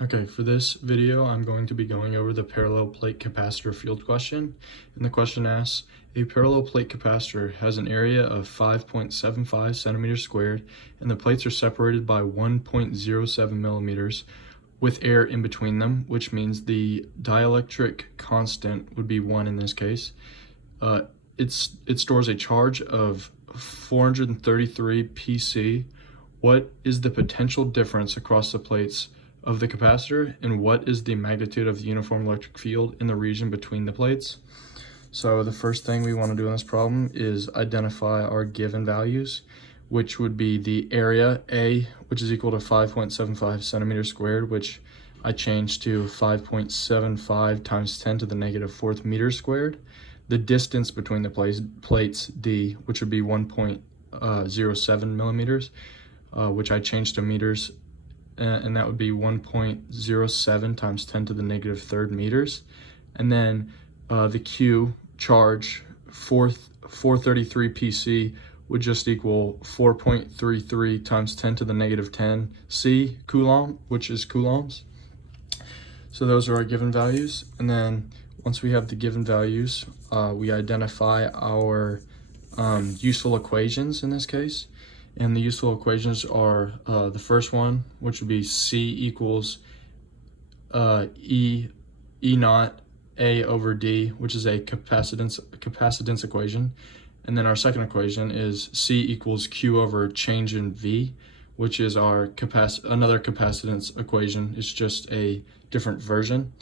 Okay, for this video, I'm going to be going over the parallel plate capacitor field question. And the question asks, a parallel plate capacitor has an area of 5.75 centimeters squared, and the plates are separated by 1.07 millimeters with air in between them, which means the dielectric constant would be 1 in this case. It stores a charge of 433 PC. What is the potential difference across the plates of the capacitor, and what is the magnitude of the uniform electric field in the region between the plates? So the first thing we want to do in this problem is identify our given values, which would be the area A, which is equal to 5.75 centimeters squared, which I changed to 5.75 times 10 to the negative fourth meters squared. The distance between the plates, D, which would be 1.07 millimeters, which I changed to meters, and that would be 1.07 times 10 to the negative third meters. And then the Q, charge, 433 PC, would just equal 4.33 times 10 to the negative 10 C coulomb, which is coulombs. So those are our given values. And then once we have the given values, we identify our useful equations in this case. And the useful equations are the first one, which would be C equals E naught A over D, which is a capacitance equation. And then our second equation is C equals Q over change in V, which is our another capacitance equation. It's just a different version.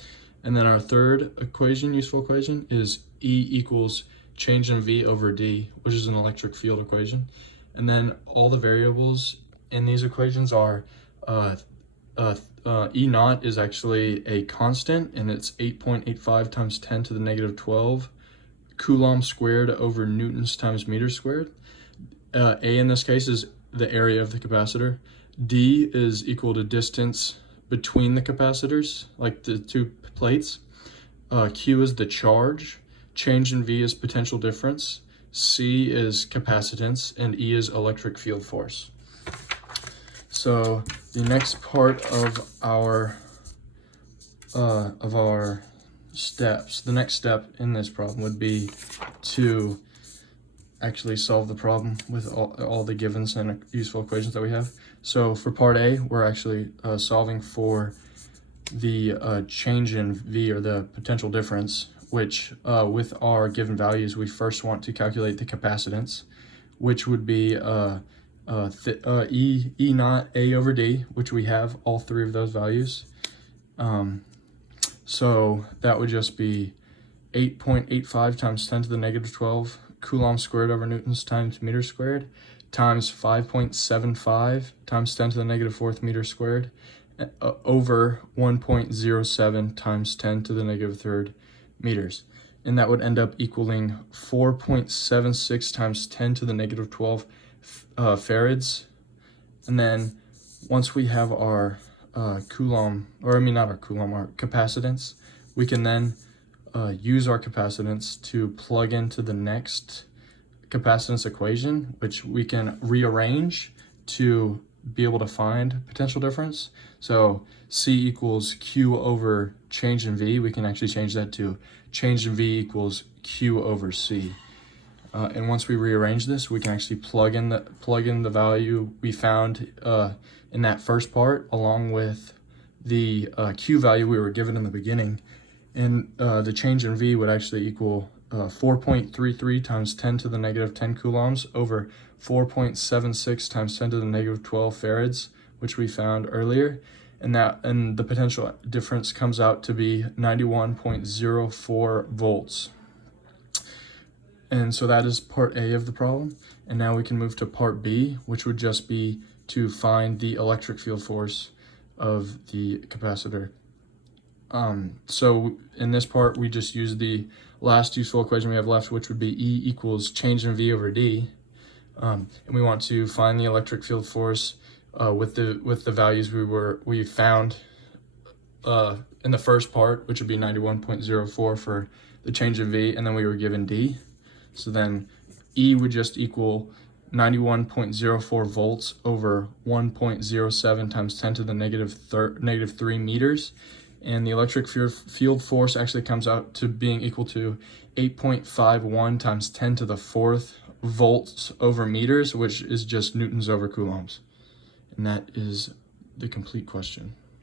And then our third equation, useful equation, is E equals change in V over D, which is an electric field equation. And then all the variables in these equations are E naught is actually a constant, and it's 8.85 times 10 to the negative 12 coulomb squared over newtons times meters squared. A in this case is the area of the capacitor. D is equal to distance between the capacitors, like the two plates. Q is the charge. Change in V is potential difference. C is capacitance, and E is electric field force. So the next part of our steps, the next step in this problem would be to actually solve the problem with all the givens and useful equations that we have. So for part A, we're actually solving for the change in V, or the potential difference, which with our given values, we first want to calculate the capacitance, which would be E naught A over D, which we have all three of those values. So that would just be 8.85 times 10 to the negative 12 coulomb squared over newtons times meters squared, times 5.75 times 10 to the negative fourth meter squared, over 1.07 times 10 to the negative third meters. And that would end up equaling 4.76 times 10 to the negative 12 farads. And then once we have our our capacitance, we can then use our capacitance to plug into the next capacitance equation, which we can rearrange to be able to find potential difference. So C equals Q over change in V. We can actually change that to change in V equals Q over C. And once we rearrange this, we can actually plug in the value we found in that first part, along with the Q value we were given in the beginning. And the change in V would actually equal 4.33 times 10 to the negative 10 coulombs over 4.76 times 10 to the negative 12 farads, which we found earlier. And the potential difference comes out to be 91.04 volts. And so that is part A of the problem. And now we can move to part B, which would just be to find the electric field force of the capacitor. So in this part, we just use the last useful equation we have left, which would be E equals change in V over D. And we want to find the electric field force with the values we found in the first part, which would be 91.04 for the change in V, and then we were given D. So then E would just equal 91.04 volts over 1.07 times 10 to the negative 3 meters. And the electric field force actually comes out to being equal to 8.51 times 10 to the 4th volts over meters, which is just newtons over coulombs. And that is the complete question.